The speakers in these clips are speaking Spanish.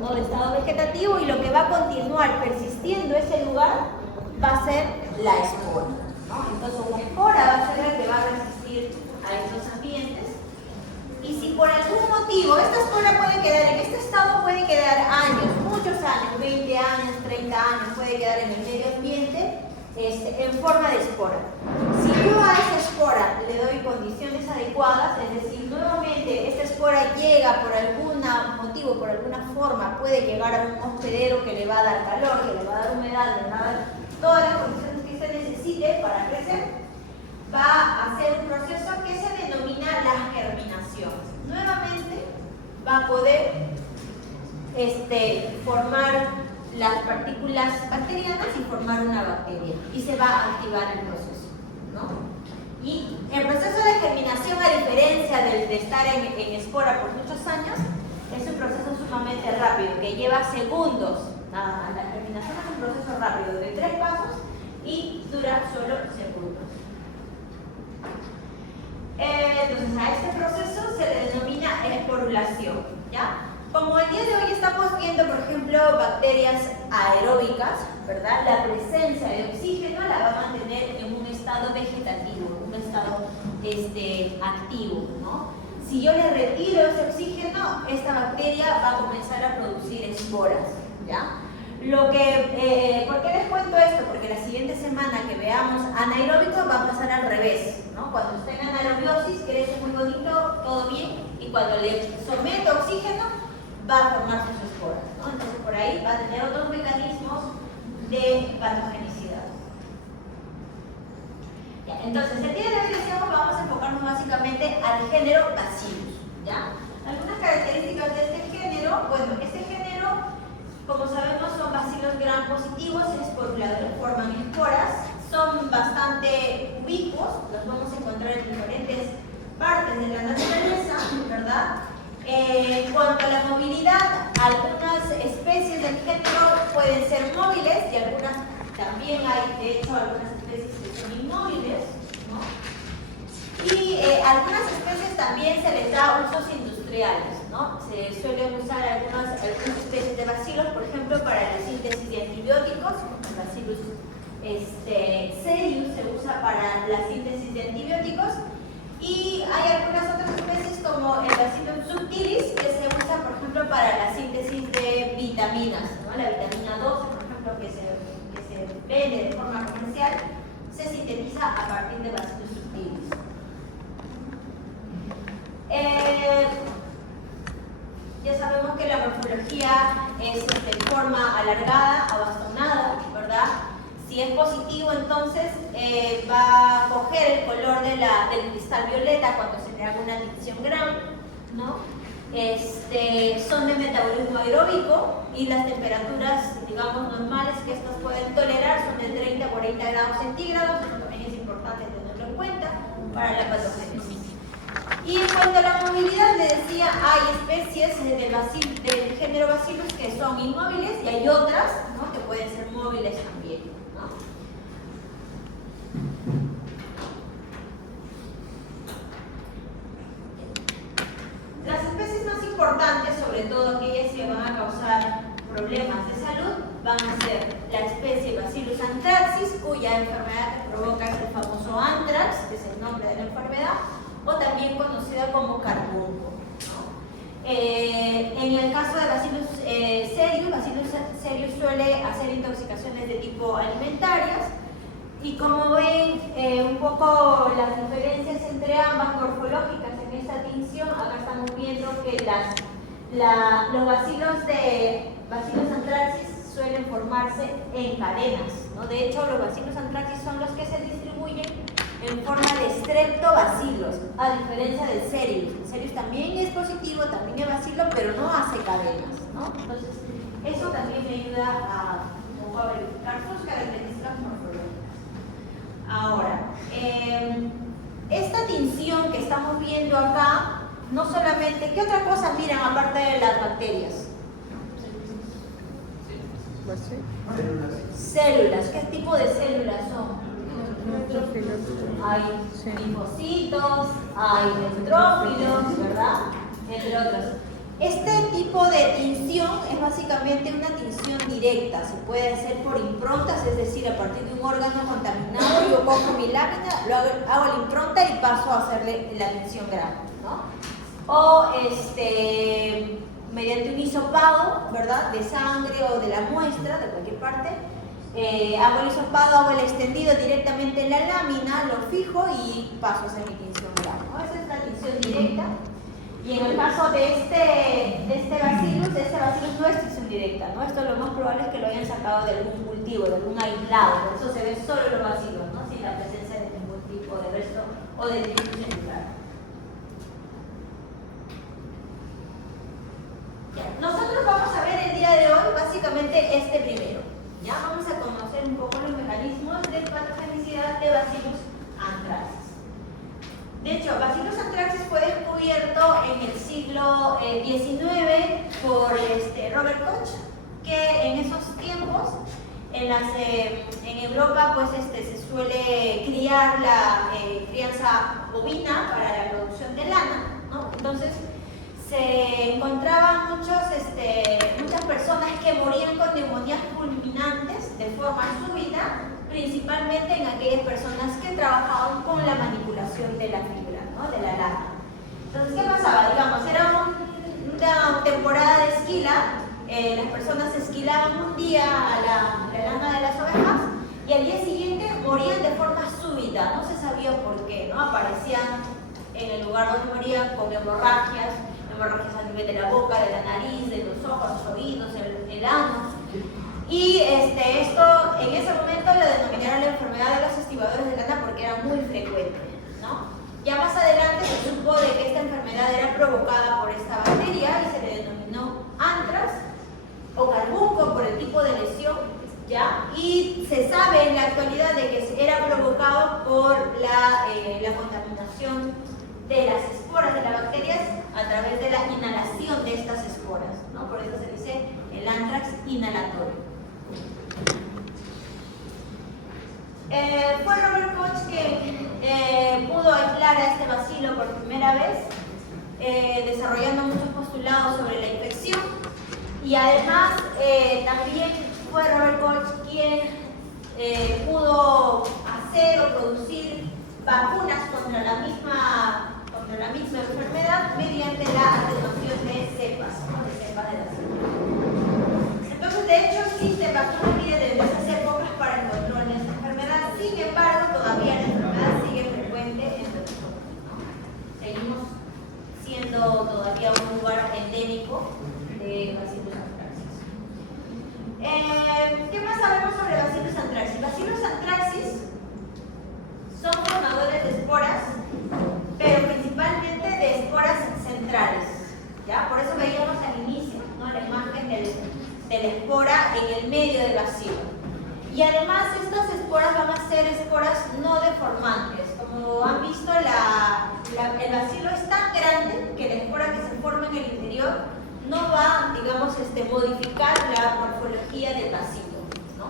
¿no? El estado vegetativo, y lo que va a continuar persistiendo ese lugar va a ser la espora, ¿no? Entonces la espora va a ser la que va a resistir a estos ambientes. Y si por algún motivo esta espora puede quedar en este estado, puede quedar años, muchos años, 20 años, 30 años, puede quedar en el medio ambiente en forma de espora. Si yo a esa espora le doy condiciones adecuadas, es decir, nuevamente esta espora llega por algún motivo, por alguna forma, puede llegar a un hospedero que le va a dar calor, que le va a dar humedad, le va a dar todas las condiciones que se necesite para crecer, va a hacer un proceso que se denomina la germinación. Nuevamente va a poder formar las partículas bacterianas y formar una bacteria, y se va a activar el proceso, ¿no? Y el proceso de germinación, a diferencia de estar en espora por muchos años, es un proceso sumamente rápido, que lleva segundos. La germinación es un proceso rápido de 3 pasos y dura solo segundos. Entonces a este proceso se le denomina esporulación, ¿ya? Como el día de hoy estamos viendo, por ejemplo, bacterias aeróbicas, ¿verdad? La presencia de oxígeno la va a mantener en un estado vegetativo, un estado activo, ¿no? Si yo le retiro ese oxígeno, esta bacteria va a comenzar a producir esporas, ¿ya? ¿Por qué les cuento esto? Porque la siguiente semana que veamos anaeróbico va a pasar al revés, ¿no? Cuando esté en anaerobiosis, crece muy bonito, todo bien, y cuando le someto oxígeno, va a formar sus esporas, ¿no? Entonces por ahí va a tener otros mecanismos de patogenicidad. Ya, entonces el día de hoy decíamos, vamos a enfocarnos básicamente al género Bacillus, ¿ya? Algunas características de este género, bueno, este género, como sabemos, son bacilos gram positivos, esporuladores, forman esporas, son bastante ubicuos, los vamos a encontrar en diferentes partes de la naturaleza, ¿verdad? En cuanto a la movilidad, algunas especies del género pueden ser móviles y algunas también hay, de hecho, algunas especies que son inmóviles, ¿no? Y algunas especies también se les da usos industriales, ¿no? Se suelen usar algunas especies de bacilos, por ejemplo, para la síntesis de antibióticos. El Bacillus cereus se usa para la síntesis de antibióticos. Y hay algunas otras especies como el Bacillus subtilis que se usa, por ejemplo, para la síntesis de vitaminas, ¿no? La vitamina 12, por ejemplo, que se vende de forma comercial, se sintetiza a partir de Bacillus subtilis. Ya sabemos que la morfología es de forma alargada, abastonada, ¿verdad? Si es positivo, entonces va a coger el color del cristal violeta cuando se le haga una tinción gram, ¿no? Son de metabolismo aeróbico y las temperaturas, digamos, normales que estos pueden tolerar son de 30 a 40 grados centígrados. Eso también es importante tenerlo en cuenta para la patogénesis. Y en cuanto a la movilidad, le decía, hay especies del género Bacillus que son inmóviles y hay otras, ¿no?, que pueden ser móviles también, ¿no? Las especies más importantes, sobre todo aquellas que van a causar problemas de salud, van a ser la especie Bacillus anthracis, cuya enfermedad que provoca es el famoso anthrax, que es el nombre de la enfermedad, o también conocida como carbunco, ¿no? En el caso de Bacillus cereus suele hacer intoxicaciones de tipo alimentarias, y como ven un poco las diferencias entre ambas morfológicas en esta tinción, acá estamos viendo que los bacilos de Bacillus anthracis suelen formarse en cadenas, ¿no? De hecho, los Bacillus anthracis son los que se distribuyen en forma de streptobacilos, a diferencia del cereus. El cereus también es positivo, también es bacilo, pero no hace cadenas, ¿no? Entonces, eso también me ayuda a verificar sus características morfológicas. Ahora, esta tinción que estamos viendo acá, no solamente, ¿qué otra cosa miran aparte de las bacterias? Células. ¿Qué tipo de células son? Hay linfocitos, hay neutrófilos, ¿verdad? Entre otros. Este tipo de tinción es básicamente una tinción directa, se puede hacer por improntas, es decir, a partir de un órgano contaminado yo cojo mi lámina, hago la impronta y paso a hacerle la tinción grande, ¿no? O mediante un hisopado, ¿verdad?, de sangre o de la muestra, de cualquier parte, hago el hisopado, hago el extendido directamente en la lámina, lo fijo y paso a hacer mi tinción grande, ¿no? Esa es la tinción directa. Y en el caso de este bacillus no es tinción directa, ¿no? Esto lo más probable es que lo hayan sacado de algún cultivo, de algún aislado, por eso se ve solo los bacillus, ¿no?, sin la presencia de ningún tipo de resto o de tinción celular. Nosotros vamos a ver el día de hoy básicamente este primero. Ya vamos a conocer un poco los mecanismos de patogenicidad de Bacillus anthracis. De hecho, Bacillus anthracis fue descubierto en el siglo XIX por Robert Koch, que en esos tiempos en Europa pues se suele criar la crianza bovina para la producción de lana, ¿no? Entonces se encontraban muchas personas que morían con neumonías fulminantes de forma súbita, principalmente en aquellas personas que trabajaban con la manipulación de la fibra, ¿no?, de la lana. Entonces, ¿qué pasaba? Digamos, era una temporada de esquila, las personas esquilaban un día a la lana de las ovejas y al día siguiente morían de forma súbita, no se sabía por qué, ¿no? Aparecían en el lugar donde morían con hemorragias a nivel de la boca, de la nariz, de los ojos, los oídos, el ano. Y esto en ese momento lo denominaron la enfermedad de los estibadores de lana porque era muy frecuente, ¿no? Ya más adelante se supo de que esta enfermedad era provocada por esta bacteria y se le denominó anthrax o carbunco por el tipo de lesión, ¿ya? Y se sabe en la actualidad de que era provocado por la contaminación de las esporas de las bacterias a través de la inhalación de estas esporas, ¿no? Por eso se dice el anthrax inhalatorio. Fue Robert Koch que pudo aislar a este bacilo por primera vez, desarrollando muchos postulados sobre la infección, y además también fue Robert Koch quien pudo hacer o producir vacunas contra la misma enfermedad mediante la atenuación de cepas, ¿no?, de cepas de bacilo. Entonces, de hecho, existen vacunas desde esas épocas para el control de esta enfermedad. Sin embargo, todavía la enfermedad sigue frecuente entre nosotros, ¿no? Seguimos siendo todavía un lugar endémico de Bacillus anthracis. ¿Qué más sabemos sobre Bacillus anthracis? Bacillus anthracis son formadores de esporas, pero principalmente de esporas centrales, ¿ya? Por eso veíamos al inicio, ¿no?, la imagen de la espora en el medio del bacilo. Y además estas esporas van a ser esporas no deformantes. Como han visto, el bacilo es tan grande que la espora que se forma en el interior no va, digamos, modificar la morfología del bacilo, ¿no?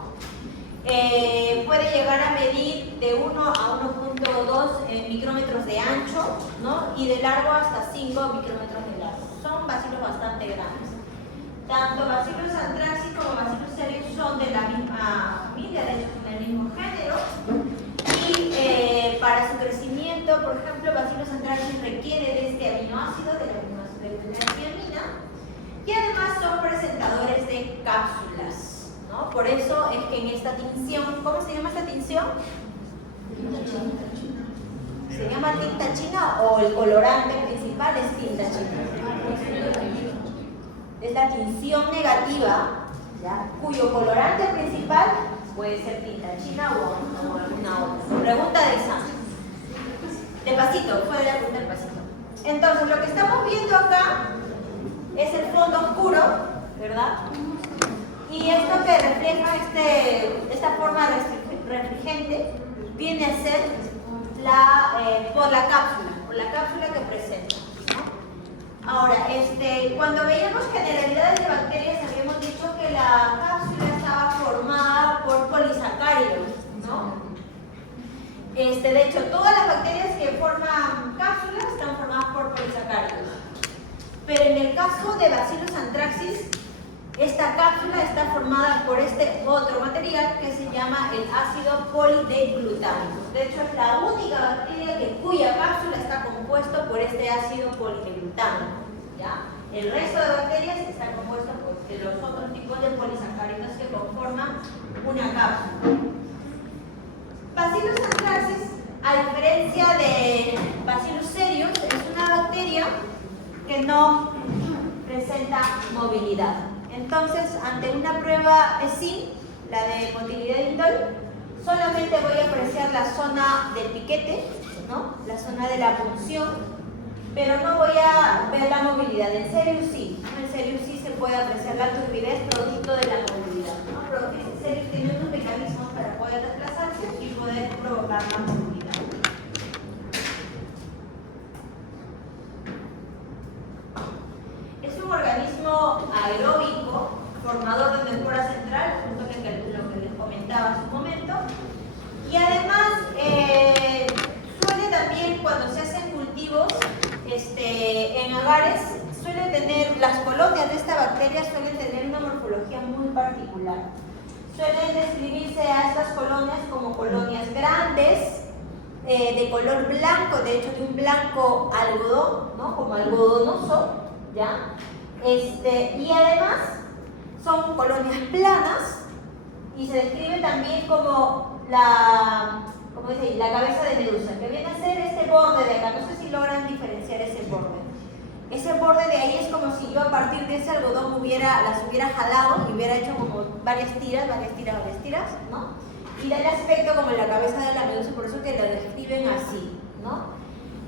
Puede llegar a medir de 1 a 1.2 micrómetros de ancho, ¿no?, y de largo hasta 5 micrómetros de largo. Son bacilos bastante grandes. Tanto Bacillus anthracis como Bacillus cereus son de la misma familia, de hecho son del mismo género. Y para su crecimiento, por ejemplo, Bacillus anthracis requiere de este aminoácido, de la aminoácido, y además son presentadores de cápsulas, ¿no? Por eso es que en esta tinción, ¿cómo se llama esta tinción? Se llama tinta china, o el colorante principal es tinta china. Es la tinción negativa, ¿ya?, cuyo colorante principal puede ser tinta china o alguna otra. Pregunta de examen. Despacito, fue la pregunta despacito. Entonces, lo que estamos viendo acá es el fondo oscuro, ¿verdad? Y esto que refleja esta forma refringente viene a ser por la cápsula que presenta, ¿no? Ahora, cuando veíamos generalidades de bacterias, habíamos dicho que la cápsula estaba formada por polisacáridos, ¿no? De hecho, todas las bacterias que forman cápsulas están formadas por polisacáridos. Pero en el caso de Bacillus anthracis, esta cápsula está formada por este otro material que se llama el ácido polideglutámico. De hecho, es la única bacteria cuya cápsula está compuesta por este ácido polideglutámico, ¿ya? El resto de bacterias está compuesto por los otros tipos de polisacáridos que conforman una cápsula. Bacillus anthracis, a diferencia de Bacillus cereus, es una bacteria que no presenta movilidad. Entonces, ante una prueba ESIN, la de motilidad de indol, solamente voy a apreciar la zona del piquete, ¿no? La zona de la punción, pero no voy a ver la movilidad. En Cereus sí, en Cereus sí se puede apreciar la turbidez producto de la movilidad, ¿no? Pero Cereus tiene unos mecanismos para poder desplazarse y poder provocar la movilidad. Es un organismo aeróbico, formador de membran central, justo lo que les comentaba hace un momento, y además suele también, cuando se hacen cultivos en agares, suele tener, las colonias de esta bacteria suelen tener una morfología muy particular. Suelen describirse a estas colonias como colonias grandes, de color blanco, de hecho de un blanco algodón, ¿no? Como algodonoso, ¿ya? Y además son colonias planas y se describe también como la cabeza de medusa, que viene a ser este borde de acá. No sé si logran diferenciar ese borde. Ese borde de ahí es como si yo a partir de ese algodón las hubiera jalado y hubiera hecho como varias tiras, ¿no? Y da el aspecto como la cabeza de la medusa, por eso que la describen así, ¿no?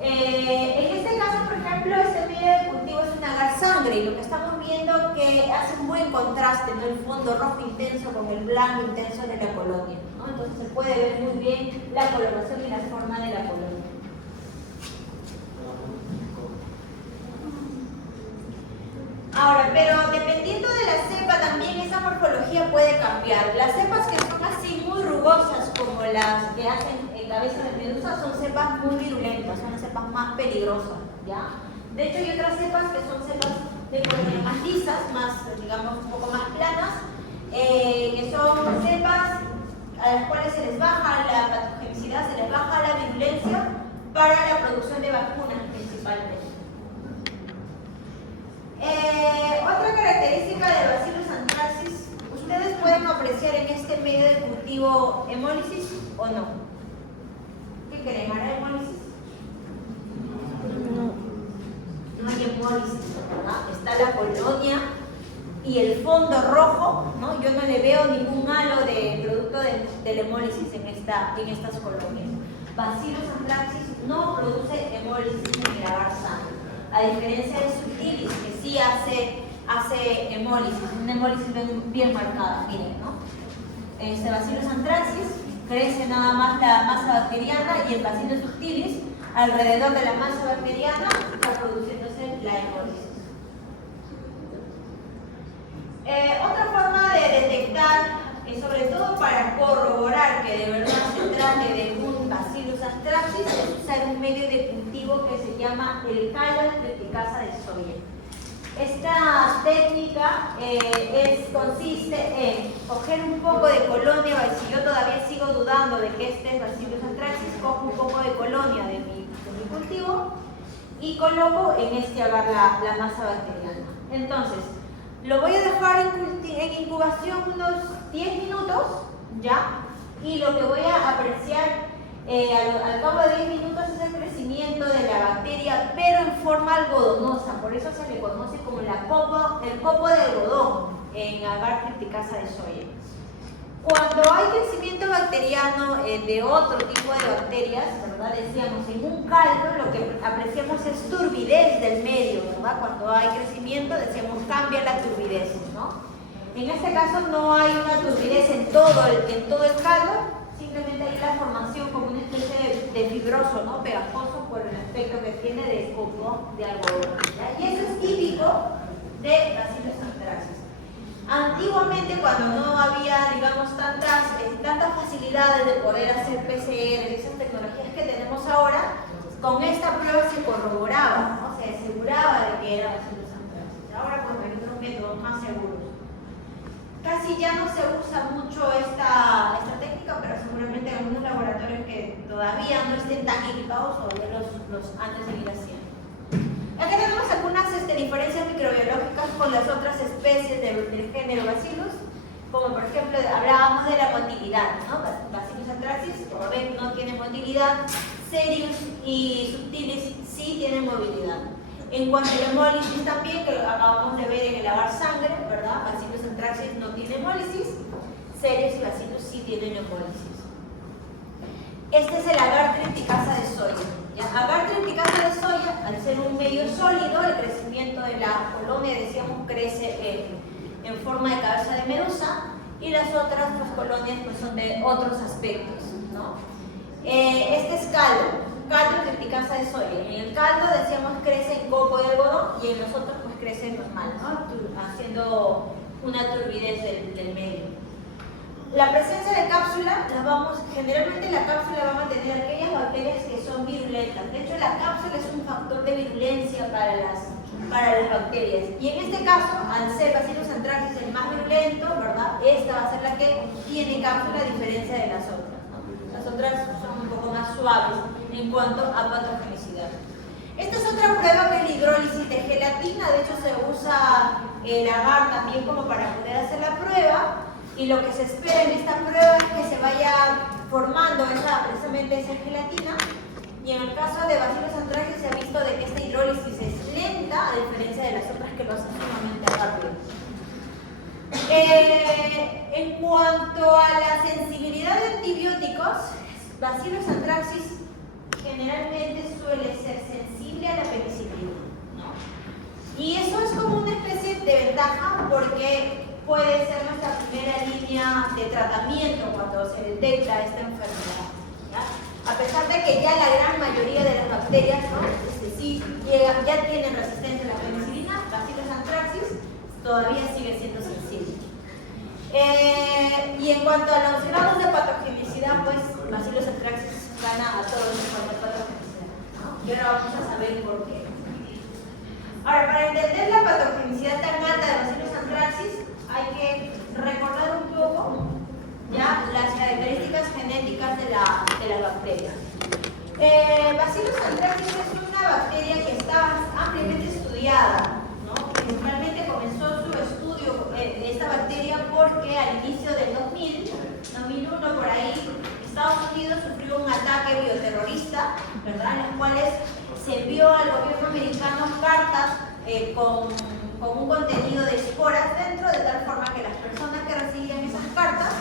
En este caso, por ejemplo, este medio de cultivo es un agar sangre y lo que estamos viendo que hace un buen contraste, ¿no? El fondo rojo intenso con el blanco intenso de la colonia, ¿no? Entonces se puede ver muy bien la coloración y la forma de la colonia. Ahora, pero dependiendo de la cepa también esa morfología puede cambiar. Las cepas que son así muy rugosas como las que hacen cabeza de medusa son cepas muy virulentas, son las cepas más peligrosas, ¿ya? De hecho hay otras cepas que son cepas de colonias más lisas, más, digamos, un poco más planas, que son cepas a las cuales se les baja la patogenicidad, se les baja la virulencia para la producción de vacunas principalmente. Otra característica de Bacillus anthracis, ustedes pueden apreciar en este medio de cultivo hemólisis o no. ¿Qué creen? ¿Hará hemólisis? No hay hemólisis, ¿verdad? Está la colonia y el fondo rojo, ¿no? Yo no le veo ningún halo de producto de la hemólisis en estas colonias. Bacillus anthracis no produce hemólisis ni agar sangre, a diferencia de Subtilis, que sí hace hemólisis, una hemólisis bien marcada, miren, ¿no? Bacillus anthracis crece nada más la masa bacteriana y el Bacillus subtilis, alrededor de la masa bacteriana, está produciéndose la hemólisis. Otra forma de detectar, sobre todo para corroborar que de verdad se trate de un Bacillus anthracis, es usar un medio de cultivo que se llama el caldo de triticasa de soya. Esta técnica consiste en coger un poco de colonia, y si yo todavía sigo dudando de que este es Bacillus anthracis, cojo un poco de colonia de mi cultivo y coloco en este agar la masa bacteriana. Entonces, lo voy a dejar en incubación unos 10 minutos, ¿ya? Y lo que voy a apreciar al cabo de 10 minutos es el crecimiento de la bacteria, pero en forma algodonosa, por eso se le conoce como el copo de algodón en agar triticasa de soya. Cuando hay crecimiento bacteriano de otro tipo de bacterias, ¿verdad? Decíamos, en un caldo lo que apreciamos es turbidez del medio, ¿verdad? Cuando hay crecimiento, decíamos, cambia la turbidez, ¿no? En este caso no hay una turbidez en todo el caldo, simplemente hay la formación como una especie de fibroso, ¿no? Pegajoso por el aspecto que tiene de copo de algodón, ¿ya? Y eso es típico de Bacillus anthracis. Antiguamente, cuando no había, digamos, tantas facilidades de poder hacer PCR, esas tecnologías que tenemos ahora, con esta prueba se corroboraba, ¿no? Se aseguraba de que era Bacillus anthracis. casi ya no se usa mucho esta técnica, pero seguramente en algunos laboratorios que todavía no estén tan equipados todavía los han de seguir haciendo. Acá tenemos algunas diferencias microbiológicas con las otras especies del género Bacillus, como por ejemplo hablábamos de la motilidad, ¿no? Bacillus anthracis, como ven, no tiene motilidad. Serius y Subtilis sí tienen movilidad. En cuanto a la hemólisis también, que acabamos de ver en el lavar sangre, ¿verdad? Bacillus anthracis no tiene hemólisis, Serius y Bacillus sí tienen hemólisis. Este es el agar triticasa de soya. Agar triticasa de soya, al ser un medio sólido, el crecimiento de la colonia, decíamos, crece en forma de cabeza de medusa, y las otras colonias pues, son de otros aspectos, ¿no? Este es caldo triticasa de soya. En el caldo, decíamos, crece en coco y algodón, y en los otros pues crece normal, ¿no? Haciendo una turbidez del medio. La presencia de cápsula, generalmente la cápsula va a mantener aquellas bacterias que son virulentas. De hecho, la cápsula es un factor de virulencia para las bacterias. Y en este caso, al ser Bacillus anthracis el más virulento, ¿verdad? Esta va a ser la que tiene cápsula a diferencia de las otras, ¿no? Las otras son un poco más suaves en cuanto a patogenicidad. Esta es otra prueba que es la hidrólisis de gelatina. De hecho, se usa el agar también como para poder hacer la prueba. Y lo que se espera en esta prueba es que se vaya formando precisamente esa gelatina. Y en el caso de Bacillus anthracis se ha visto de que esta hidrólisis es lenta, a diferencia de las otras que lo hacen sumamente rápido. En cuanto a la sensibilidad de antibióticos, Bacillus anthracis generalmente suele ser sensible a la penicilina, ¿no? Y eso es como una especie de ventaja porque puede ser nuestra primera línea de tratamiento cuando se detecta esta enfermedad, ¿ya? A pesar de que ya la gran mayoría de las bacterias, ¿no? Ya tienen resistencia a la penicilina, Bacillus anthracis todavía sigue siendo sensible. Y en cuanto a los grados de patogenicidad, pues Bacillus anthracis gana a todos en cuanto a patogenicidad, ¿no? Y ahora vamos a saber por qué. Ahora, para entender la patogenicidad tan alta de Bacillus anthracis, hay que recordar un poco ya las características genéticas de las bacterias. Bacillus anthracis es una bacteria que está ampliamente estudiada, ¿no? Principalmente comenzó su estudio de esta bacteria porque al inicio del 2001 por ahí, Estados Unidos sufrió un ataque bioterrorista, ¿verdad? En los cuales se envió al gobierno americano cartas con un contenido de esporas dentro, de tal forma que las personas que recibían esas cartas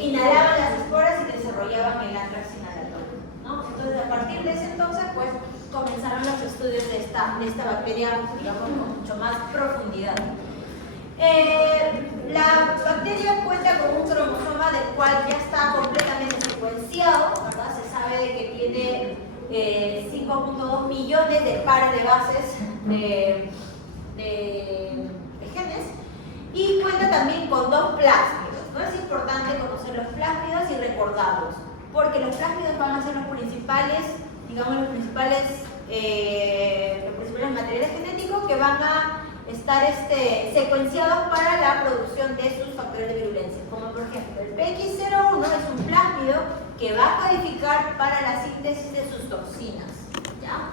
inhalaban las esporas y desarrollaban el anthrax inhalatorio, ¿no? Entonces, a partir de ese entonces, pues, comenzaron los estudios de esta bacteria, digamos, con mucho más profundidad. La bacteria cuenta con un cromosoma del cual ya está completamente secuenciado, ¿verdad? Se sabe de que tiene 5.2 millones de pares de bases de genes, y cuenta también con 2 plásmidos, ¿no? Es importante conocer los plásmidos y recordarlos, porque los plásmidos van a ser los principales, digamos, los principales materiales genéticos que van a estar secuenciados para la producción de sus factores de virulencia, como por ejemplo el PX01 es un plásmido que va a codificar para la síntesis de sus toxinas, ¿ya?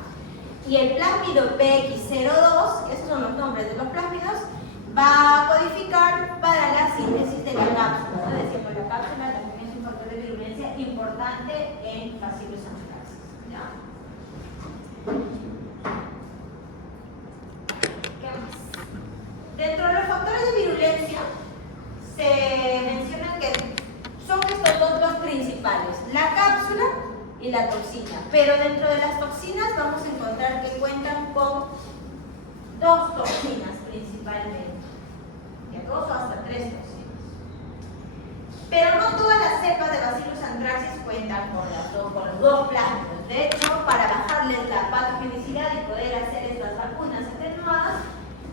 Y el plásmido PX02, esos son los nombres de los plásmidos, va a codificar para la síntesis de la cápsula, ¿no? Decíamos, la cápsula también es un factor de virulencia importante en Bacillus anthracis, ¿ya? ¿Qué más? Dentro de los factores de virulencia se mencionan que son estos dos principales, la cápsula y la toxina. Pero dentro de las toxinas vamos a encontrar que cuentan con 2 toxinas principalmente, de 2 o hasta 3 toxinas. Pero no todas las cepas de Bacillus anthracis cuentan con los 2 plásmidos. De hecho, para bajarles la patogenicidad y poder hacer estas vacunas atenuadas,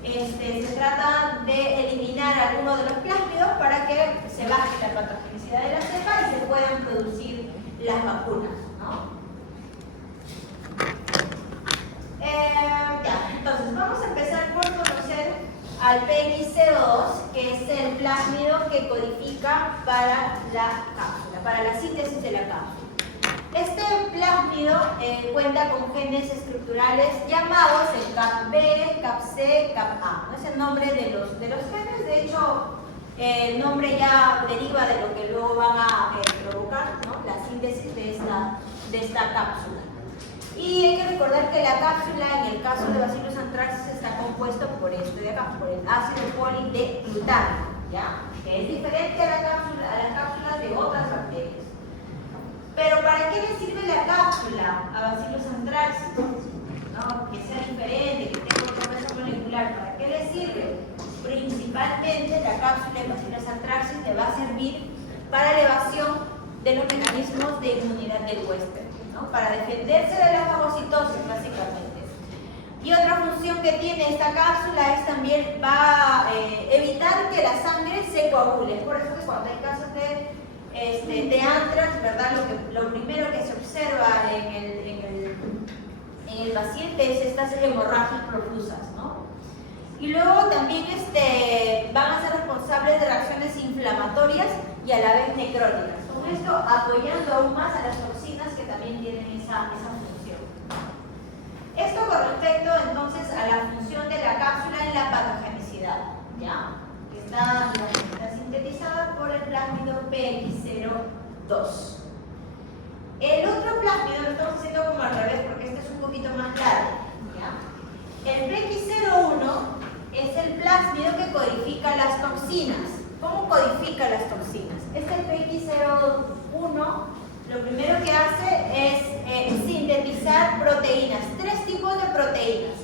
se trata de eliminar algunos de los plásmidos para que se baje la patogenicidad de la cepa y se puedan producir las vacunas, ¿no? Entonces, vamos a empezar por conocer al PXO2, que es el plásmido que codifica para la cápsula, para la síntesis de la cápsula. Este plásmido cuenta con genes estructurales llamados el CAP-B, CAP-C, CAP-A. ¿No? Es el nombre de los genes. De hecho, el nombre ya deriva de lo que luego van a provocar, ¿no? La síntesis de esta cápsula. Y hay que recordar que la cápsula, en el caso de Bacillus anthracis, está compuesto por esto de acá, por el ácido polideglutano, ¿ya? Que es diferente a las cápsulas de otras bacterias. Pero ¿para qué le sirve la cápsula a Bacillus anthracis? ¿No? Que sea diferente, que tenga otro peso molecular. ¿Para qué le sirve? Principalmente la cápsula de Bacillus anthracis le va a servir para elevación de los mecanismos de inmunidad del huésped, ¿no? Para defenderse de la fagocitosis, básicamente. Y otra función que tiene esta cápsula es también va a evitar que la sangre se coagule. Por eso que cuando hay casos de anthrax, ¿verdad? Lo primero que se observa en el paciente es estas hemorragias profusas, ¿no? Y luego también van a ser responsables de reacciones inflamatorias y a la vez necróticas. Con esto apoyando aún más a las toxinas que también tienen esa función. Esto con respecto entonces a la función de la cápsula en la patogenicidad, ¿ya? Que está sintetizada por el plásmido PX02. El otro plásmido lo estamos haciendo como al revés porque este es un poquito más largo, ¿ya? El PX01 es el plásmido que codifica las toxinas. ¿Cómo codifica las toxinas? Este PX01 lo primero que hace es sintetizar proteínas, 3 tipos de proteínas.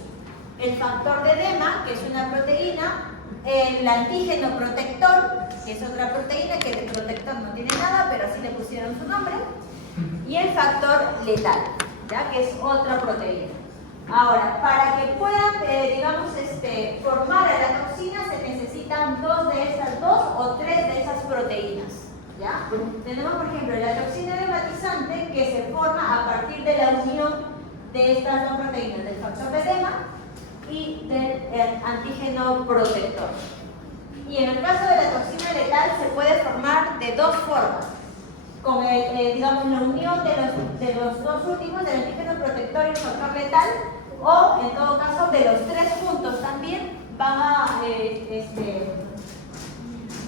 El factor de edema, que es una proteína, el antígeno protector, que es otra proteína, que de protector no tiene nada, pero así le pusieron su nombre, y el factor letal, ¿ya? Que es otra proteína. Ahora, para que puedan, formar a la toxina se necesitan 2 o 3 de esas proteínas, ¿ya? Tenemos, por ejemplo, la toxina edematizante que se forma a partir de la unión de estas 2 proteínas, del factor de edema y del antígeno protector. Y en el caso de la toxina letal se puede formar de 2 formas, con la unión de los 2 últimos, del antígeno protector y el factor letal, o en todo caso de los 3 juntos también van a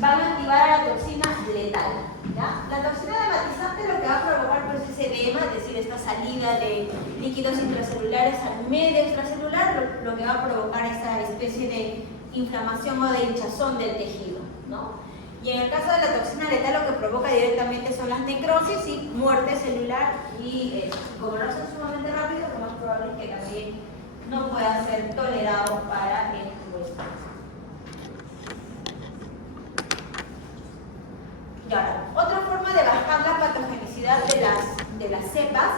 activar a la toxina letal, ¿ya? La toxina edematizante lo que va a provocar pues, es edema, es decir, esta salida de líquidos intracelulares al medio extracelular, lo que va a provocar esa especie de inflamación o de hinchazón del tejido, ¿no? Y en el caso de la toxina letal lo que provoca directamente son las necrosis y muerte celular y como lo hacen sumamente rápido, lo más probable es que también no pueda ser tolerado para el huésped. Y ahora, otra forma de bajar la patogenicidad de las cepas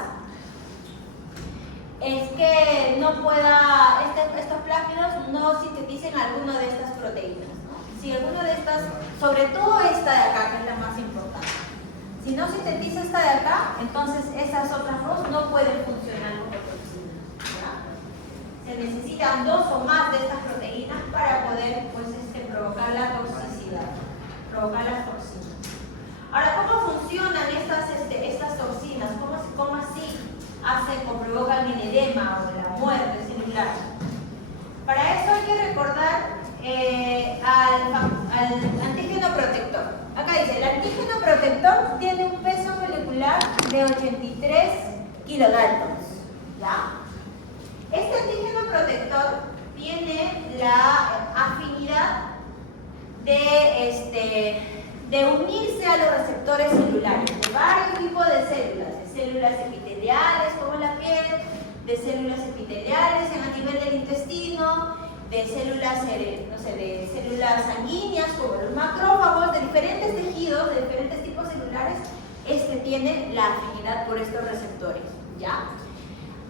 es que no pueda, estos plásmidos no sinteticen alguna de estas proteínas, ¿no? Si alguna de estas, sobre todo esta de acá, que es la más importante, si no sintetiza esta de acá, entonces esas otras 2 no pueden funcionar como toxinas, ¿ya? Se necesitan 2 o más de estas proteínas para poder pues, provocar la toxicidad, provocar las toxinas. Ahora, ¿cómo funcionan estas toxinas? ¿Cómo así hacen o provocan el edema o la muerte celular? Para eso hay que recordar al antígeno protector. Acá dice, el antígeno protector tiene un peso molecular de 83 kilodaltons, ¿ya? Este antígeno protector tiene la afinidad de unirse a los receptores celulares de varios tipos de células epiteliales como la piel, de células epiteliales a nivel del intestino, de células, de células sanguíneas como los macrófagos, de diferentes tejidos, de diferentes tipos celulares, tiene la afinidad por estos receptores, ¿ya?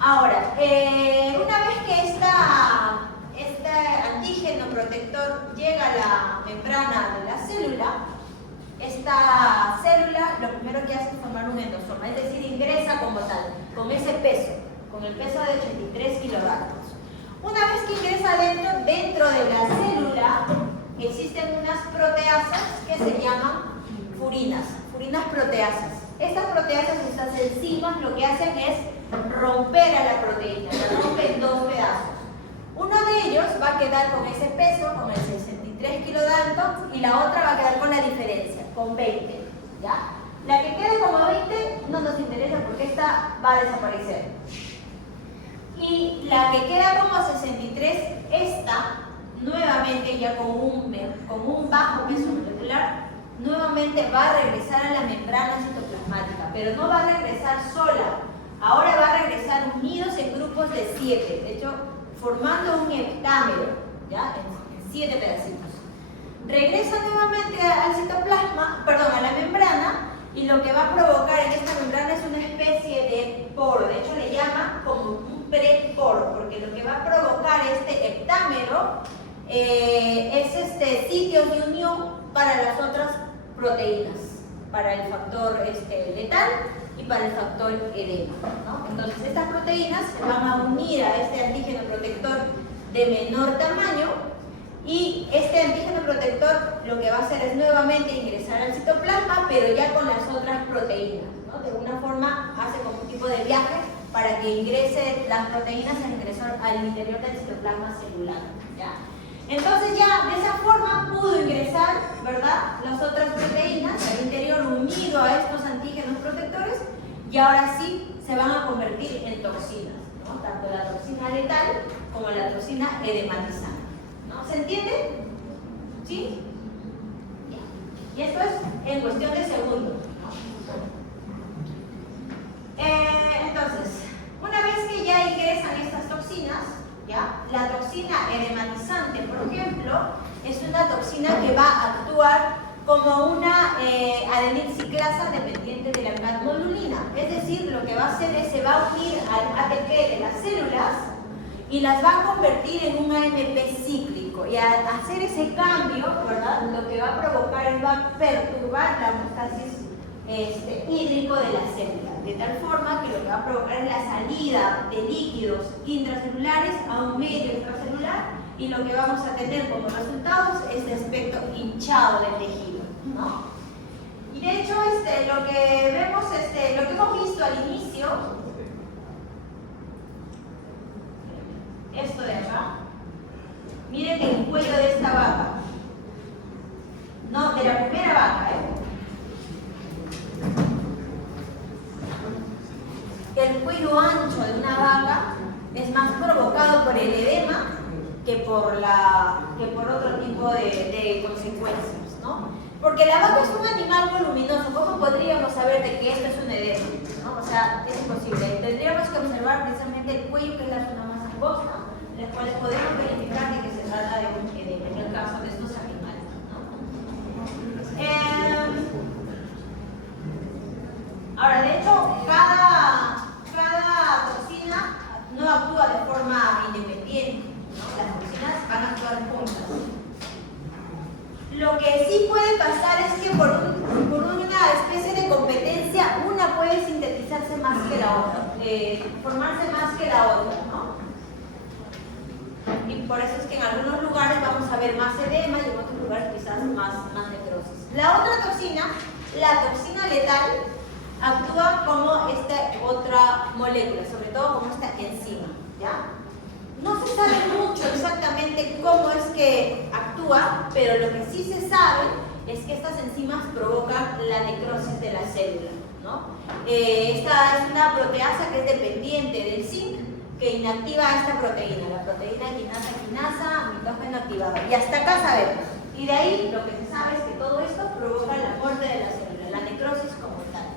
Ahora, una vez que este antígeno protector llega a la membrana de la célula, esta célula lo primero que hace es formar un endosoma, es decir, ingresa como tal, con ese peso, con el peso de 83 kilodaltons. Una vez que ingresa dentro de la célula, existen unas proteasas que se llaman furinas proteasas. Estas proteasas, estas enzimas, lo que hacen es romper a la proteína, la rompen en dos pedazos. Uno de ellos va a quedar con ese peso, con el 63 kilodaltons, y la otra va a quedar con la diferencia, con 20. ¿Ya? La que quede como 20 no nos interesa porque esta va a desaparecer. Y la que queda como 63, esta, nuevamente ya con un bajo peso molecular, nuevamente va a regresar a la membrana citoplasmática, pero no va a regresar sola. Ahora va a regresar unidos en grupos de 7, de hecho, formando un heptámero, ¿ya? En 7 pedacitos. Regresa nuevamente al citoplasma, perdón, a la membrana, y lo que va a provocar en esta membrana es una especie de poro. De hecho, le llama como un preporo, porque lo que va a provocar este heptámero es sitios de unión para las otras proteínas, para el factor letal y para el factor edema, ¿no? Entonces, estas proteínas se van a unir a este antígeno protector de menor tamaño, y este antígeno protector lo que va a hacer es nuevamente ingresar al citoplasma, pero ya con las otras proteínas, ¿no? De alguna forma hace como un tipo de viaje para que ingrese las proteínas al interior del citoplasma celular, ¿ya? Entonces ya de esa forma pudo ingresar, ¿verdad?, las otras proteínas al interior unido a estos antígenos protectores, y ahora sí se van a convertir en toxinas, ¿no? Tanto la toxina letal como la toxina edematizante. ¿No? ¿Se entiende? ¿Sí? Ya. Y esto es en cuestión de segundos, ¿no? Entonces, una vez que ya ingresan estas toxinas, ¿ya? La toxina edematizante, por ejemplo, es una toxina que va a actuar como una adenilciclasa dependiente de la gadolinium. Es decir, lo que va a hacer es se va a unir al ATP de las células y las va a convertir en un AMP cíclico. Y al hacer ese cambio, ¿verdad?, lo que va a provocar es va a perturbar la homeostasis hídrico de la célula, de tal forma que lo que va a provocar es la salida de líquidos intracelulares a un medio extracelular, y lo que vamos a tener como resultados es este aspecto hinchado del tejido, ¿no? Y de hecho, lo que vemos, lo que hemos visto al inicio, esto de acá, miren el cuello de esta vaca, no, de la primera vaca, El cuello ancho de una vaca es más provocado por el edema que por otro tipo de consecuencias, ¿no? Porque la vaca es un animal voluminoso. ¿Cómo podríamos saber de que esto es un edema, ¿no? O sea, es imposible. Tendríamos que observar precisamente el cuello, que es la zona más angosta, en la cual podemos verificar de que se trata de un edema, en el caso de estos animales, ¿no? Ahora, de hecho, cada toxina no actúa de forma independiente, ¿no? Las toxinas van a actuar juntas. Lo que sí puede pasar es que por una especie de competencia, una puede sintetizarse más que la otra, formarse más que la otra, ¿no? Y por eso es que en algunos lugares vamos a ver más edema y en otros lugares quizás más necrosis. La otra toxina, la toxina letal, actúa como esta otra molécula, sobre todo como esta enzima, ¿ya? No se sabe mucho exactamente cómo es que actúa, pero lo que sí se sabe es que estas enzimas provocan la necrosis de la célula, ¿no? Esta es una proteasa que es dependiente del zinc, que inactiva esta proteína, la proteína quinasa mitógeno activador. Y hasta acá sabemos. Y de ahí lo que se sabe es que todo esto provoca la muerte de la célula, la necrosis como tal.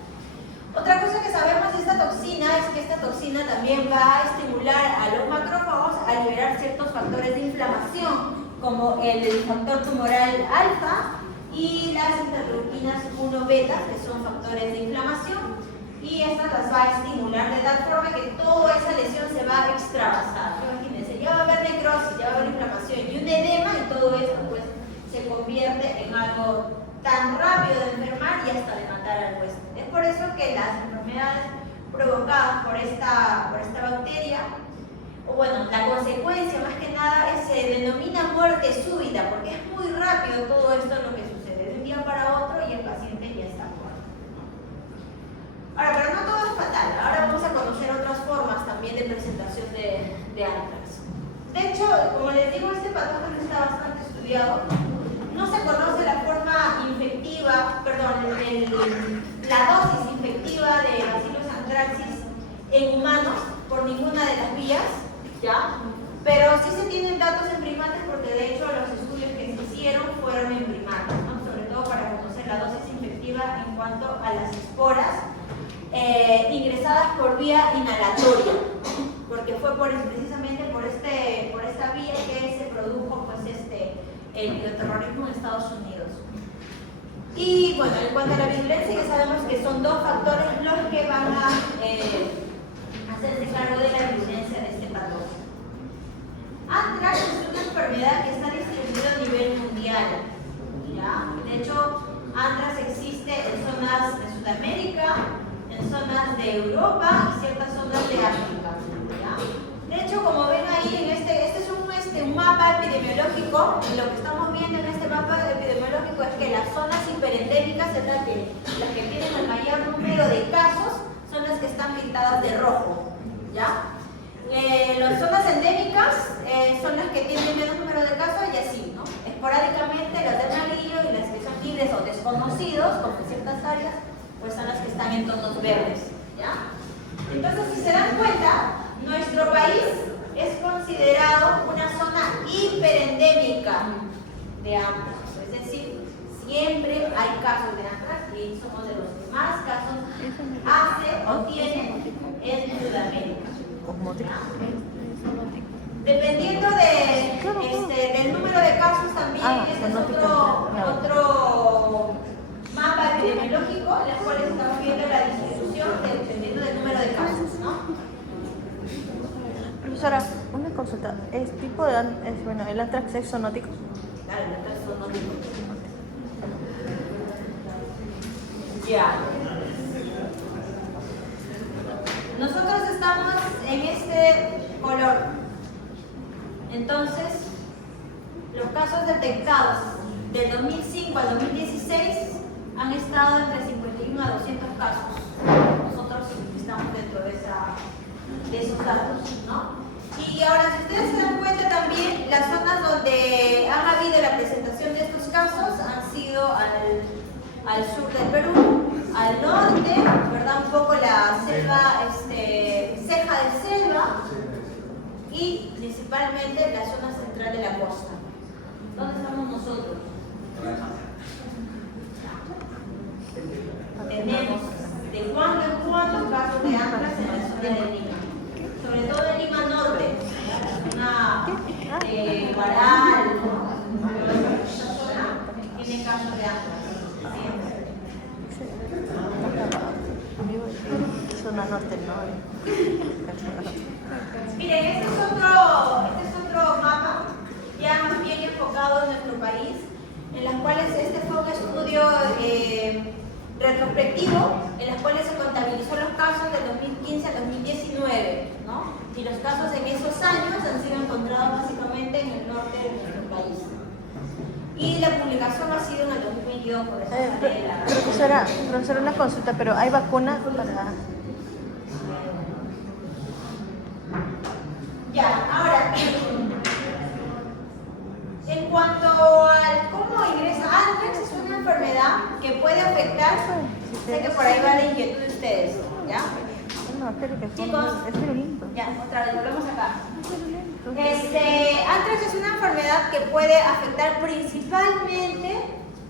Otra cosa que sabemos de esta toxina es que esta toxina también va a estimular a los macrófagos a liberar ciertos factores de inflamación, como el factor tumoral alfa y las interleuquinas 1 beta, que son factores de inflamación, y estas las va a estimular de tal forma que toda esa lesión se va a extravasar. Imagínense, ya va a haber necrosis, ya va a haber inflamación y un edema, y todo esto pues se convierte en algo tan rápido de enfermar y hasta de matar al huésped. Es por eso que las enfermedades provocadas por esta bacteria o bueno, la consecuencia más que nada se denomina muerte súbita, porque es muy rápido todo esto lo que sucede, de un día para otro y el paciente ya está muerto. Ahora, pero no todo es fatal. Ahora vamos a conocer otras formas también de presentación de ántrax. De hecho, como les digo, este patógeno está bastante estudiado. No se conoce la forma infectiva, la dosis infectiva de Bacillus anthracis en humanos por ninguna de las vías, ¿ya? Pero sí se tienen datos en primates porque de hecho los estudios que se hicieron fueron en primates, ¿no? Sobre todo para conocer la dosis infectiva en cuanto a las esporas ingresadas por vía inhalatoria, porque fue precisamente por esta vía que se produjo pues, el bioterrorismo en Estados Unidos. Y bueno, en cuanto a la virulencia, ya sabemos que son dos factores los que van a hacerse cargo de la virulencia de este patógeno. Anthrax es una enfermedad que está distribuida a nivel mundial, ¿ya? De hecho, Anthrax existe en zonas de Sudamérica, en zonas de Europa y ciertas zonas de África, ¿ya? De hecho, como ven ahí, este es un mapa epidemiológico, y lo que estamos viendo en este mapa epidemiológico es que las zonas hiperendémicas, es las que tienen el mayor número de casos, son las que están pintadas de rojo, ¿ya? Las zonas endémicas son las que tienen menos número de casos y así, ¿no? Esporádicamente las de amarillo y las que son libres o desconocidos, como en ciertas áreas, pues son las que están en tonos verdes, ¿ya? Entonces, si se dan cuenta, nuestro país es considerado una zona hiperendémica de Anthrax, es decir, siempre hay casos de Anthrax y somos de los que más casos hace o tiene en Sudamérica. Dependiendo del número de casos también, este es otro mapa epidemiológico en el cual estamos viendo la distribución dependiendo del número de casos, ¿no? Profesora, una consulta. ¿Es tipo de bueno, el anthrax es zoonótico? Claro, el anthrax es zoonótico. Ya. Nosotros estamos en este color. Entonces, los casos detectados del 2005 al 2016 han estado entre 51 a 200 casos. Nosotros estamos dentro de esos datos, ¿no? Y ahora, si ustedes se dan cuenta también, las zonas donde ha habido la presentación de estos casos han sido al sur del Perú, al norte, ¿verdad? Un poco la selva, ceja de selva, y principalmente la zona central de la costa. ¿Dónde estamos nosotros? Tenemos de cuando en cuando casos de Anthrax en la zona de Lima, sobre todo en Lima Norte, la zona de Guaral, esa zona tiene casos de Anthrax. Zona norte, ¿no? Miren, este es otro mapa, ya más bien enfocado en nuestro país, en las cuales este fue un estudio retrospectivo, en las cuales se contabilizó los casos de 2015 a 2019, ¿no? Y los casos en esos años han sido encontrados básicamente en el norte de nuestro país. Y la publicación ha sido en el 2022, por eso sale la... Profesora, una consulta, pero ¿hay vacunas para...? Ya, ahora, en cuanto al cómo ingresa Anthrax, es una enfermedad que puede afectar, sé que por ahí va la inquietud de ustedes, ¿ya? Chicos, es virulento. Ya, otra vez, volvemos acá. Anthrax es una enfermedad que puede afectar principalmente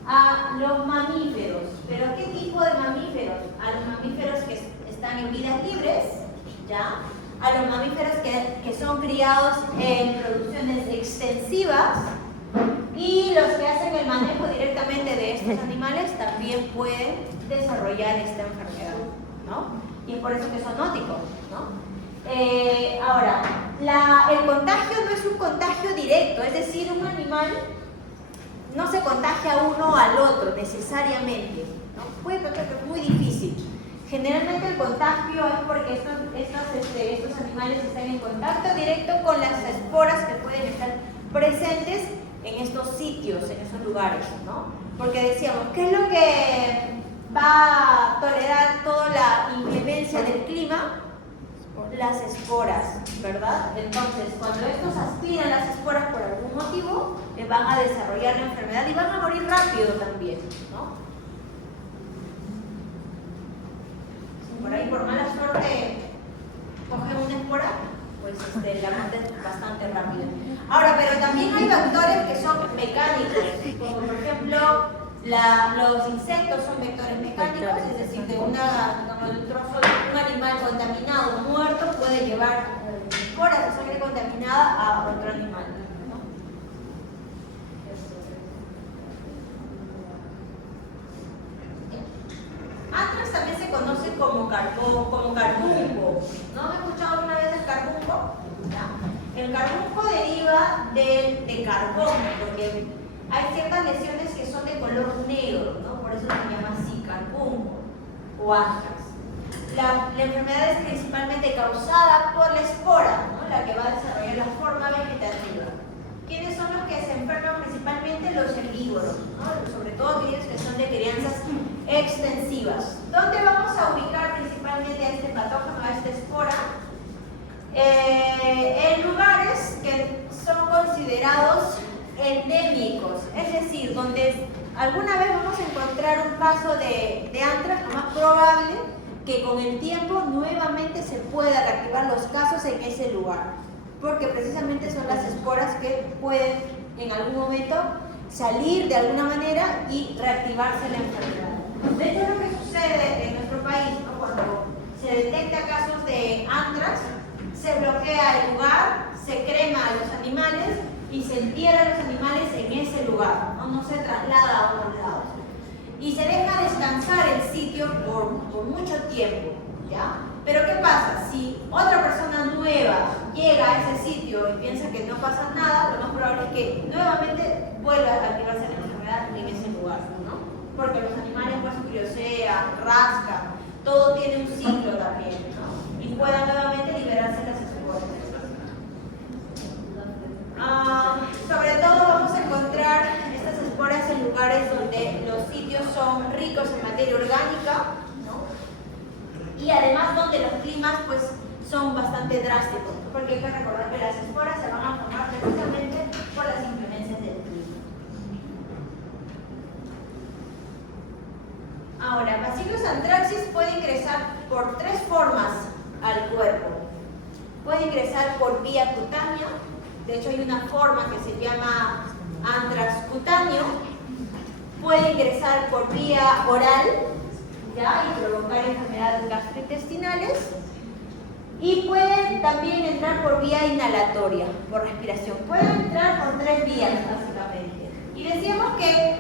a los mamíferos. ¿Pero qué tipo de mamíferos? A los mamíferos que están en vidas libres, ¿ya? A los mamíferos que son criados en producciones extensivas, y los que hacen el manejo directamente de estos animales también pueden desarrollar esta enfermedad, ¿no? Y es por eso que es zoonótico, ¿no? Ahora, el contagio no es un contagio directo, es decir, un animal no se contagia uno al otro necesariamente, ¿no? Puede pasar, pero es muy difícil. Generalmente el contagio es porque estos animales están en contacto directo con las esporas que pueden estar presentes en estos sitios, en esos lugares, ¿no? Porque decíamos, ¿qué es lo que va a tolerar toda la inclemencia del clima? Las esporas, ¿verdad? Entonces, cuando estos aspiran las esporas por algún motivo, van a desarrollar la enfermedad y van a morir rápido también, ¿no? Si por ahí por mala suerte cogen una espora, pues la muerte es bastante rápida. Ahora, pero también hay vectores que son mecánicos, como por ejemplo los insectos son vectores mecánicos, es decir, de un trozo de un animal contaminado, muerto, puede llevar esporas de sangre contaminada a otro animal, ¿no? Anthrax también se conoce como carbunco. ¿No han escuchado alguna vez el carbunco? ¿Ya? El carbunco deriva de carbón, porque hay ciertas lesiones que son de color negro, ¿no? Por eso se llama así, carbunco o anthrax. La enfermedad es principalmente causada por la espora, ¿no? La que va a desarrollar la forma vegetativa. ¿Quiénes son los que se enferman principalmente? Los herbívoros, ¿no? Sobre todo aquellos que son de crianzas extensivas. ¿Dónde vamos a ubicar principalmente a este patógeno, a esta espora? En lugares que son considerados endémicos, es decir, donde alguna vez vamos a encontrar un caso de anthrax, lo más probable que con el tiempo nuevamente se pueda reactivar los casos en ese lugar, porque precisamente son las esporas que pueden en algún momento salir de alguna manera y reactivarse la enfermedad. De hecho, lo que sucede en nuestro país, ¿no? Cuando se detecta casos de anthrax, se bloquea el lugar, se crema a los animales y se entierra a los animales en ese lugar, no se traslada a otros lados. Y se deja descansar el sitio por mucho tiempo, ¿ya? Pero ¿qué pasa? Si otra persona nueva llega a ese sitio y piensa que no pasa nada, lo más probable es que nuevamente vuelva a activarse la enfermedad en ese lugar, ¿no? Porque los animales pues curiosean, rascan, todo tiene un ciclo también, ¿no? Y puedan nuevamente liberarse las esporas. Sobre todo vamos a encontrar estas esporas en lugares donde los sitios son ricos en materia orgánica, ¿no? Y además donde los climas pues son bastante drásticos, ¿no? Porque hay que recordar que las esporas se van a formar precisamente por las inclemencias del clima. Ahora, Bacillus anthracis puede ingresar por tres formas al cuerpo. Puede ingresar por vía cutánea. De hecho, hay una forma que se llama anthrax cutáneo. Puede ingresar por vía oral, ¿ya? Y provocar enfermedades gastrointestinales. Y puede también entrar por vía inhalatoria, por respiración. Puede entrar por tres vías, básicamente. Y decíamos que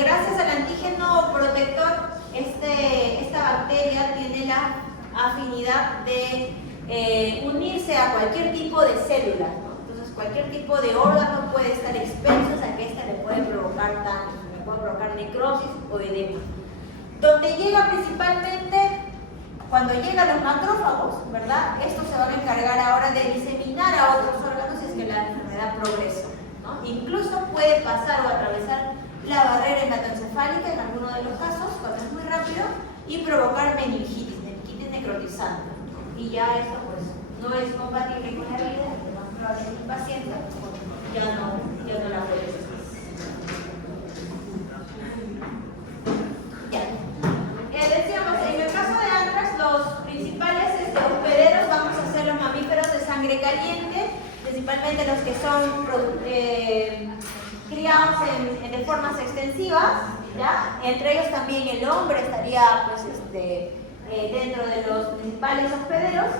gracias al antígeno protector, esta bacteria tiene la afinidad de unirse a cualquier tipo de célula, ¿no? Cualquier tipo de órgano puede estar expenso a que ésta le puede provocar daño, le puede provocar necrosis o edema. Donde llega principalmente, cuando llegan los macrófagos, ¿verdad? Estos se van a encargar ahora de diseminar a otros órganos si es que la enfermedad progresa, ¿no? Incluso puede pasar o atravesar la barrera hematoencefálica en algunos de los casos, cuando es muy rápido, y provocar meningitis necrotizante, ¿no? Y ya esto pues no es compatible con la vida. El paciente ya no la puede hacer. Ya. Decíamos, en el caso de anthrax, los principales hospederos vamos a ser los mamíferos de sangre caliente, principalmente los que son criados de formas extensivas, ¿ya? Entre ellos también el hombre estaría pues, dentro de los principales hospederos.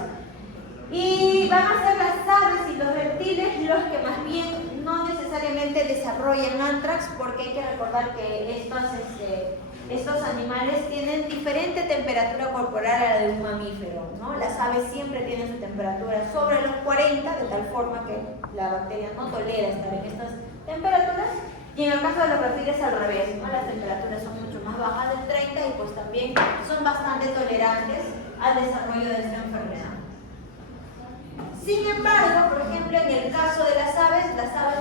Y van a ser las aves y los reptiles los que más bien no necesariamente desarrollan anthrax, porque hay que recordar que estos animales tienen diferente temperatura corporal a la de un mamífero, ¿no? Las aves siempre tienen su temperatura sobre los 40, de tal forma que la bacteria no tolera estar en estas temperaturas. Y en el caso de los reptiles al revés, ¿no? Las temperaturas son mucho más bajas del 30 y pues también también son bastante tolerantes al desarrollo de esta enfermedad. Sin embargo, por ejemplo, en el caso de las aves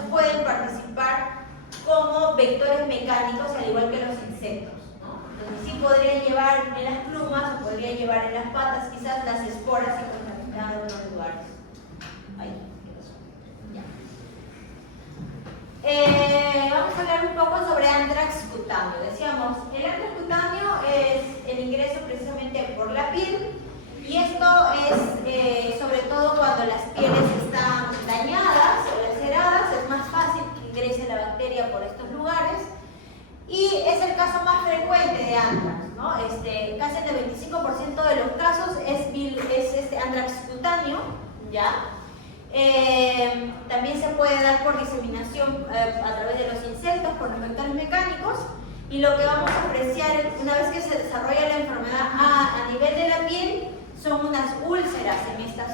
pueden participar como vectores mecánicos, al igual que los insectos, ¿no? Entonces sí podrían llevar en las plumas o podrían llevar en las patas quizás las esporas y contaminar en otros lugares. Ahí, ya. Vamos a hablar un poco sobre anthrax cutáneo. Decíamos, el anthrax cutáneo es el ingreso precisamente por la piel, y esto es sobre todo cuando las pieles están dañadas o laceradas, es más fácil que ingrese la bacteria por estos lugares, y es el caso más frecuente de anthrax, ¿no? Casi el 25% de los casos es anthrax cutáneo, ¿ya? También se puede dar por diseminación a través de los insectos, por los vectores mecánicos, y lo que vamos a apreciar una vez que se desarrolla la enfermedad a nivel de la piel son unas úlceras en estas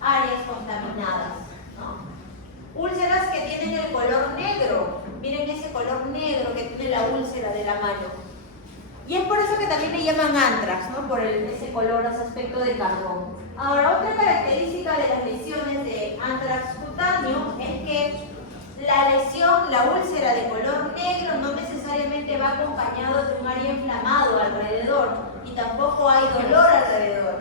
áreas contaminadas, ¿no? Úlceras que tienen el color negro. Miren ese color negro que tiene la úlcera de la mano. Y es por eso que también le llaman anthrax, ¿no? Por ese color, ese aspecto de carbón. Ahora, otra característica de las lesiones de anthrax cutáneo es que la lesión, la úlcera de color negro, no necesariamente va acompañado de un área inflamado alrededor, y tampoco hay dolor alrededor,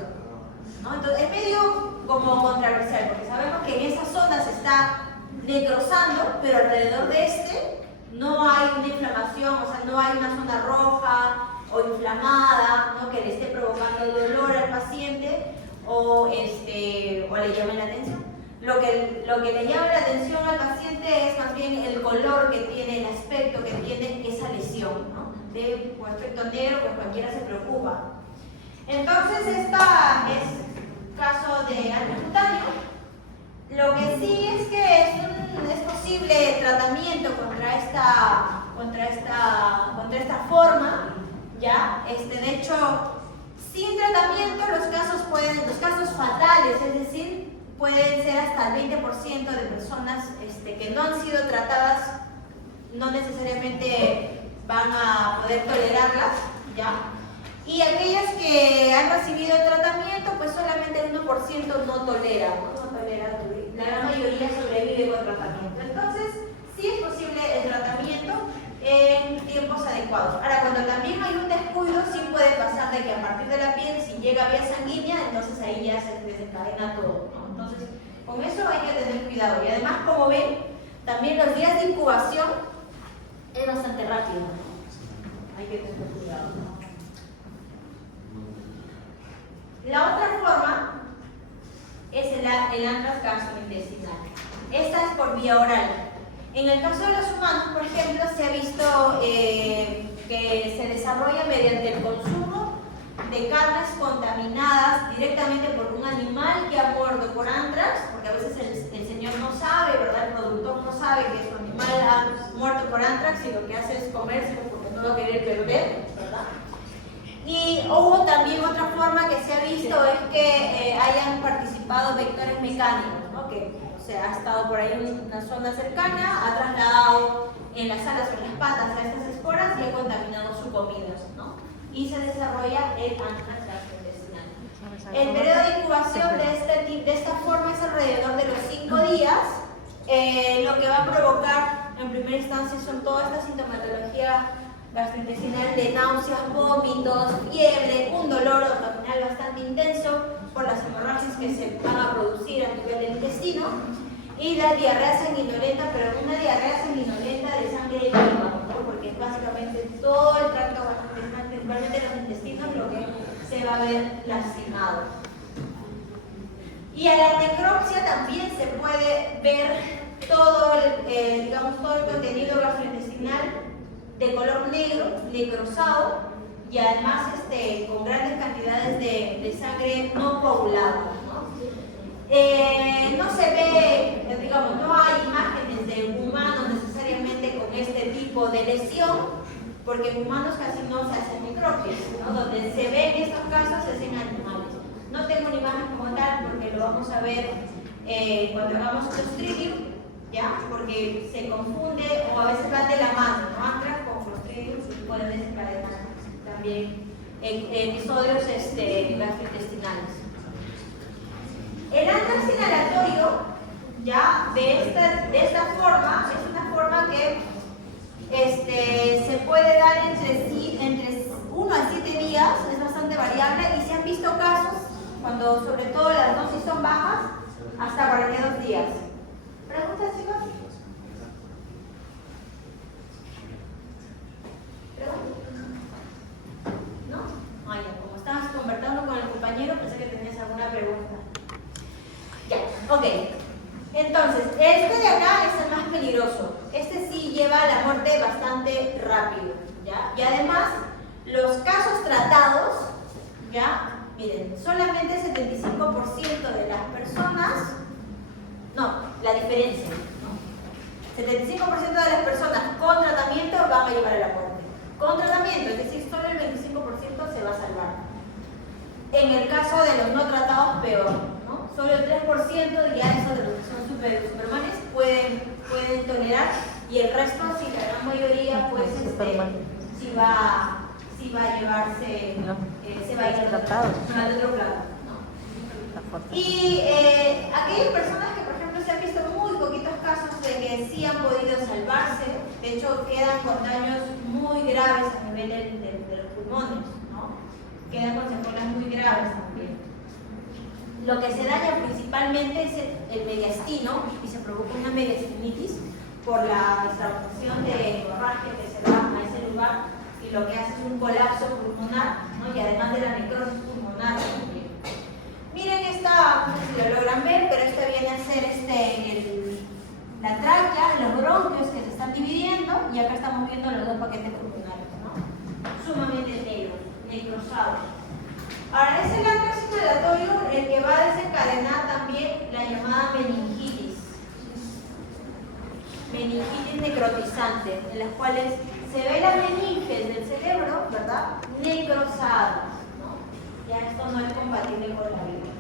¿no? Entonces es medio como controversial, porque sabemos que en esa zona se está necrosando, pero alrededor de no hay una inflamación, o sea, no hay una zona roja o inflamada, ¿no? Que le esté provocando dolor al paciente o le llame la atención. Lo que le llama la atención al paciente es más bien el color que tiene, el aspecto que tiene esa lesión, ¿no? De aspecto negro, pues cualquiera se preocupa. Entonces, esta es caso de anthrax cutáneo. Lo que sí es que es posible tratamiento contra esta forma, ¿ya? De hecho, sin tratamiento los casos fatales, es decir, pueden ser hasta el 20% de personas que no han sido tratadas, no necesariamente van a poder tolerarlas, ¿ya? Y aquellas que han recibido el tratamiento, pues solamente el 1% no tolera, la gran mayoría sobrevive con tratamiento. Entonces, sí es posible el tratamiento en tiempos adecuados. Ahora, cuando también hay un descuido, sí puede pasar de que a partir de la piel, si llega a vía sanguínea, entonces ahí ya se desencadena todo, ¿no? Entonces, con eso hay que tener cuidado. Y además, como ven, también los días de incubación es bastante rápido, ¿no? Hay que tener cuidado, ¿no? La otra forma es el anthrax gastrointestinal. Esta es por vía oral. En el caso de los humanos, por ejemplo, se ha visto que se desarrolla mediante el consumo de carnes contaminadas directamente por un animal que ha muerto por anthrax, porque a veces el señor no sabe, ¿verdad? El productor no sabe que su animal ha muerto por anthrax y lo que hace es comérselo porque no lo quiere perder, ¿verdad? Y hubo también otra forma que se ha visto es que hayan participado vectores mecánicos, ¿no? Que ha estado por ahí en una zona cercana, ha trasladado en las alas o en las patas a estas esporas y ha contaminado su comida, ¿no? Y se desarrolla el anthrax gastrointestinal. El periodo de incubación de esta forma es alrededor de los 5 días. Lo que va a provocar en primera instancia son toda esta sintomatología gastrointestinal de náuseas, vómitos, fiebre, un dolor abdominal bastante intenso por las hemorragias que se van a producir a nivel del intestino, y la diarrea sanguinolenta, pero una diarrea sanguinolenta de sangre viva, ¿no? Porque es básicamente todo el tracto gastrointestinal, principalmente los intestinos, lo que se va a ver lastimado. Y a la necropsia también se puede ver todo el contenido gastrointestinal de color negro, necrosado, y además con grandes cantidades de sangre no coagulada, ¿no? No se ve, no hay imágenes de humanos necesariamente con este tipo de lesión, porque en humanos casi no se hacen necropias, ¿no? Donde se ven estos casos es en animales. No tengo una imagen como tal porque lo vamos a ver cuando hagamos Clostridium, ¿ya? Porque se confunde o a veces van de la mano, ¿no? Anthrax con Clostridium y pueden desencadenar también episodios gastrointestinales. El antrax inhalatorio, ya de esta forma, es una forma que se puede dar entre 1 a 7 días, es bastante variable, y se han visto casos, cuando sobre todo las dosis son bajas, hasta 42 días. ¿Preguntas, chicos? ¿No? Ah, ya, como estabas conversando con el compañero, pensé que tenías alguna pregunta. Ya, ok. Entonces, este de acá es el más peligroso. Este sí lleva a la muerte bastante rápido, ¿ya? Y además, los casos tratados, ¿ya? Miren, solamente el 75% de las personas, no, la diferencia, ¿no? 75% de las personas con tratamiento van a llevar a la muerte. Con tratamiento, es decir, solo el 25% se va a salvar. En el caso de los no tratados, peor, ¿no? Solo el 3% ya esos de los que son superhumanos pueden tolerar, y el resto, si la gran mayoría, pues sí va a llevarse, se va a ir al otro lado, ¿no? Y aquellas personas que, por ejemplo, se han visto muy poquitos casos de que sí han podido salvarse, de hecho quedan con daños muy graves a nivel de los pulmones, ¿no? Quedan con secuelas muy graves también. Lo que se daña principalmente es el mediastino, y se provoca una mediastinitis por la extracción de hemorragia que se da a ese lugar, y lo que hace es un colapso pulmonar, ¿no? Y además de la necrosis pulmonar también. Miren esta, no sé si lo logran ver, pero esta viene a ser la tráquea, los bronquios que se están dividiendo, y acá estamos viendo los dos paquetes pulmonares, ¿no? Sumamente negros, necrosados. Ahora, es el antrax inhalatorio el que va a desencadenar también la llamada meningitis necrotizante, en las cuales se ve la meninges del cerebro, ¿verdad? Necrosada, ¿no? Ya esto no es compatible con la vida.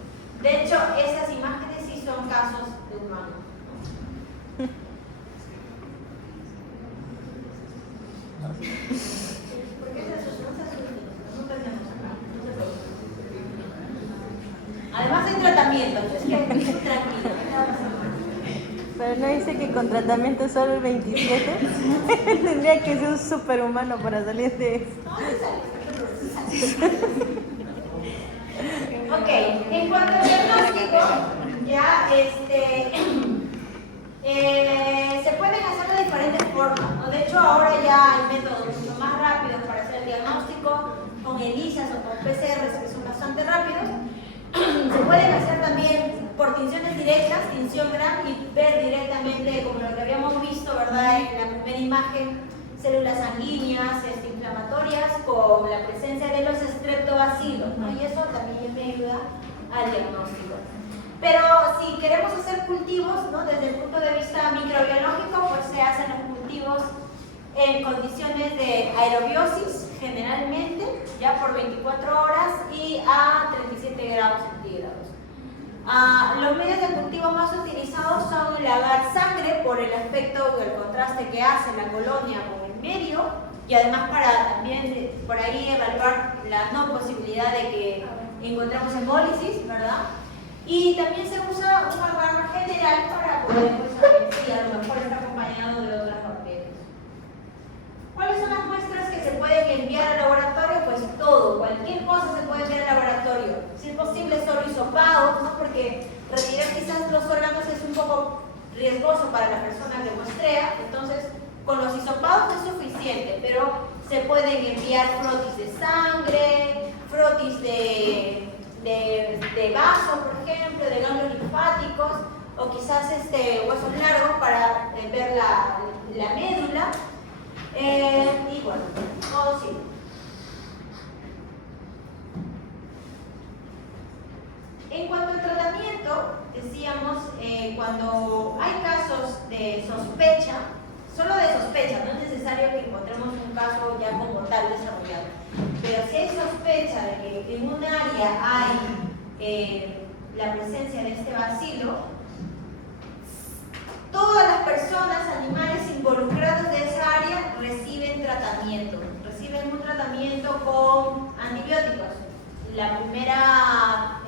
De hecho, esas imágenes sí son casos de humanos, ¿no? ¿Por qué se asustan? No tenemos acá, no se preocupen. Además hay tratamiento, entonces tranquilo, ¿qué va a pasar? Pero no dice que con tratamiento solo el 27. Tendría que ser un superhumano para salir de eso. Ok, en cuanto al diagnóstico, ya se pueden hacer de diferentes formas, ¿no? De hecho, ahora ya hay métodos mucho más rápidos para hacer el diagnóstico, con ELISAs o con PCRs, que son bastante rápidos. Se pueden hacer también por tinciones directas, tinción GRAM, y ver directamente, como lo que habíamos visto, ¿verdad? En la primera imagen, células sanguíneas inflamatorias con la presencia de los streptobacilos, ¿no? Y eso también me ayuda al diagnóstico. Pero si queremos hacer cultivos, ¿no? Desde el punto de vista microbiológico, pues se hacen los cultivos en condiciones de aerobiosis, generalmente, ya por 24 horas y a 37 grados centígrados. Los medios de cultivo más utilizados son el agar sangre por el aspecto, el contraste que hace la colonia con el medio, y además para también por ahí evaluar la no posibilidad de que encontremos hemólisis, ¿verdad? Y también se usa un agar general para poder saber si a lo mejor está acompañado de otras bacterias. ¿Cuáles son las muestras que se pueden enviar al laboratorio? Pues todo, cualquier cosa se puede enviar al laboratorio. Si es posible, solo hisopados, ¿no? Porque retirar quizás los órganos es un poco riesgoso para la persona que muestrea, entonces con los hisopados es suficiente, pero se pueden enviar frotis de sangre, frotis de vasos, por ejemplo, de ganglios linfáticos, o quizás huesos largos para ver la médula. Y bueno, todo sirve. En cuanto al tratamiento, decíamos, cuando hay casos de sospecha, solo de sospecha, no es necesario que encontremos un caso ya como tal desarrollado, pero si hay sospecha de que en un área hay la presencia de este bacilo, todas las personas, animales involucrados de esa área reciben un tratamiento tratamiento con antibióticos. La primera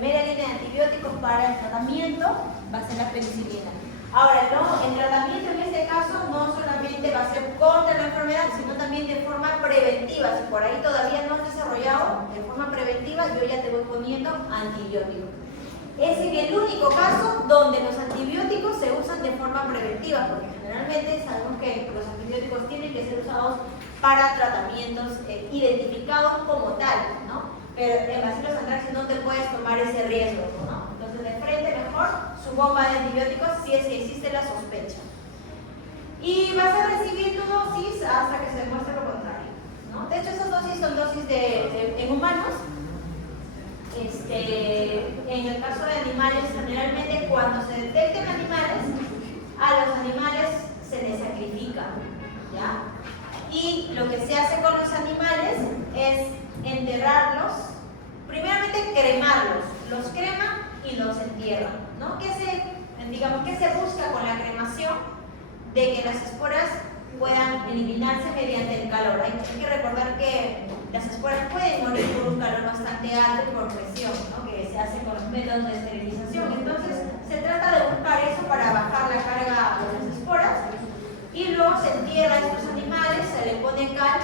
línea de antibióticos para el tratamiento va a ser la penicilina. Ahora, el tratamiento en este caso no solamente va a ser contra la enfermedad, sino también de forma preventiva. Si por ahí todavía no has desarrollado, de forma preventiva yo ya te voy poniendo antibióticos. Es en el único caso donde los antibióticos se usan de forma preventiva, porque generalmente sabemos que los antibióticos tienen que ser usados para tratamientos identificados como tal, ¿no? Pero en Bacillus anthracis no te puedes tomar ese riesgo, ¿no? Entonces, de frente mejor su bomba de antibióticos si es que existe la sospecha. Y vas a recibir tu dosis hasta que se demuestre lo contrario, ¿no? De hecho, esas dosis son dosis en humanos. En el caso de animales, generalmente cuando se detecten animales, a los animales se les sacrifica, ¿ya? Y lo que se hace con los animales es enterrarlos, primeramente cremarlos, los creman y los entierran, ¿no? ¿Qué se busca con la cremación? De que las esporas puedan eliminarse mediante el calor. Hay que recordar que las esporas pueden morir por un calor bastante alto y por presión, ¿no? Que se hace con los métodos de esterilización. Entonces, se trata de buscar eso para bajar la carga de las esporas y luego se entierra a estos animales, se le pone cal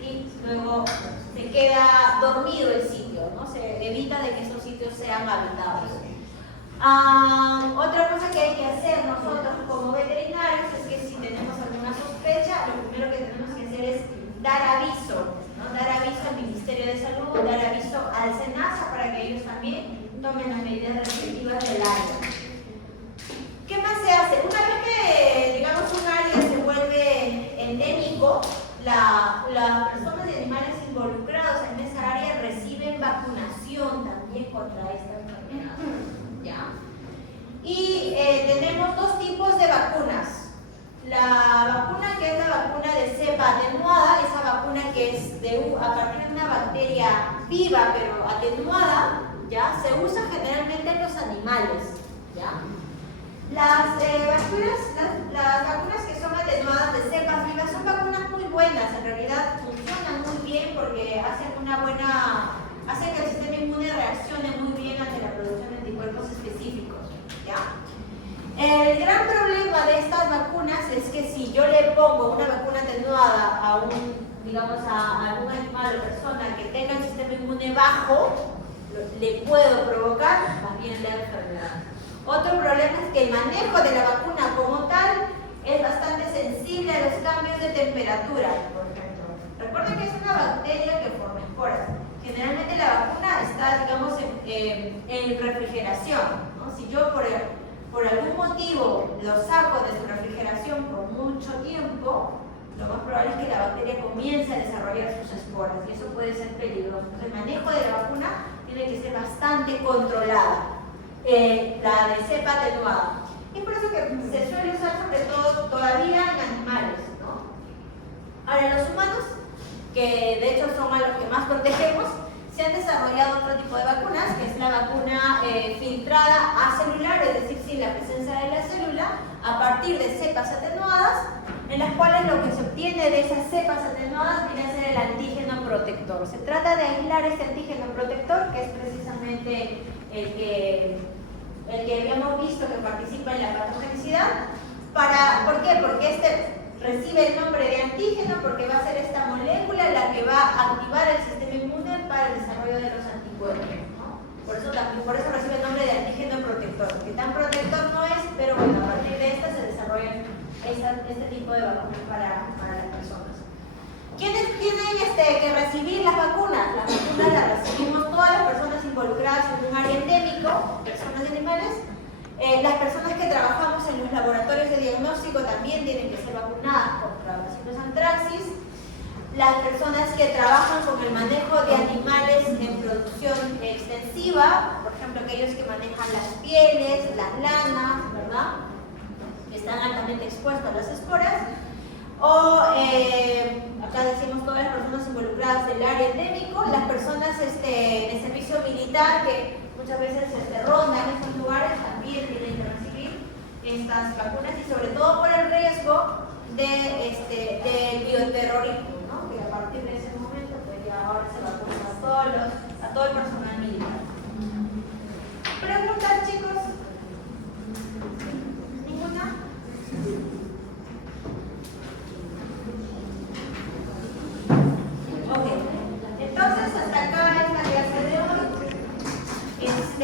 y luego se queda dormido el sitio, ¿no? Se evita de que esos sitios sean habitados. Otra cosa que hay que hacer nosotros como veterinarios es que si tenemos alguna sospecha, lo primero que tenemos que hacer es dar aviso, ¿no? Dar aviso al Ministerio de Salud, dar aviso al SENASA para que ellos también tomen las medidas respectivas del área. ¿Qué más se hace? Una vez que, digamos, un área se vuelve endémico, las personas y animales involucrados en esa área reciben vacunación también contra esta enfermedad, ¿ya? Y tenemos dos tipos de vacunas. La vacuna que es la vacuna de cepa atenuada, esa vacuna que es a partir de una bacteria viva pero atenuada, ¿ya? Se usa generalmente en los animales, ¿ya? Las vacunas que son atenuadas de cepas vivas son vacunas muy buenas, en realidad funcionan muy bien porque hacen que el sistema inmune reaccione muy bien ante la producción de anticuerpos específicos, ¿ya? El gran problema de estas vacunas es que si yo le pongo una vacuna atenuada a algún animal o persona que tenga el sistema inmune bajo, le puedo provocar más bien la enfermedad. Otro problema es que el manejo de la vacuna como tal es bastante sensible a los cambios de temperatura, por ejemplo. Recuerden que es una bacteria que forma esporas. Generalmente la vacuna está, digamos, en refrigeración, ¿no? Si yo por algún motivo lo saco de su refrigeración por mucho tiempo, lo más probable es que la bacteria comience a desarrollar sus esporas y eso puede ser peligroso. Entonces, el manejo de la vacuna tiene que ser bastante controlada. La de cepa atenuada. Es por eso que se suele usar sobre todo todavía en animales, ¿no? Ahora, los humanos, que de hecho son a los que más protegemos, se han desarrollado otro tipo de vacunas, que es la vacuna filtrada acelular, es decir, sin la presencia de la célula, a partir de cepas atenuadas, en las cuales lo que se obtiene de esas cepas atenuadas viene a ser el antígeno protector. Se trata de aislar este antígeno protector, que es precisamente el que habíamos visto que participa en la patogenicidad. ¿Por qué? Porque este recibe el nombre de antígeno porque va a ser esta molécula la que va a activar el sistema inmune para el desarrollo de los anticuerpos, ¿no? Por eso recibe el nombre de antígeno protector, que tan protector no es, pero bueno, a partir de esta se desarrollan este tipo de vacunas para las personas. ¿Quiénes tienen que recibir las vacunas? Las vacunas las recibimos todas las personas involucradas en un área endémico, personas y animales. Las personas que trabajamos en los laboratorios de diagnóstico también tienen que ser vacunadas contra Bacillus anthracis. Las personas que trabajan con el manejo de animales en producción extensiva, por ejemplo, aquellos que manejan las pieles, las lanas, ¿verdad? Que están altamente expuestos a las esporas. O acá decimos todas las personas involucradas del área endémico, las personas en el servicio militar que muchas veces rondan en estos lugares también tienen que recibir estas vacunas y sobre todo por el riesgo del bioterrorismo.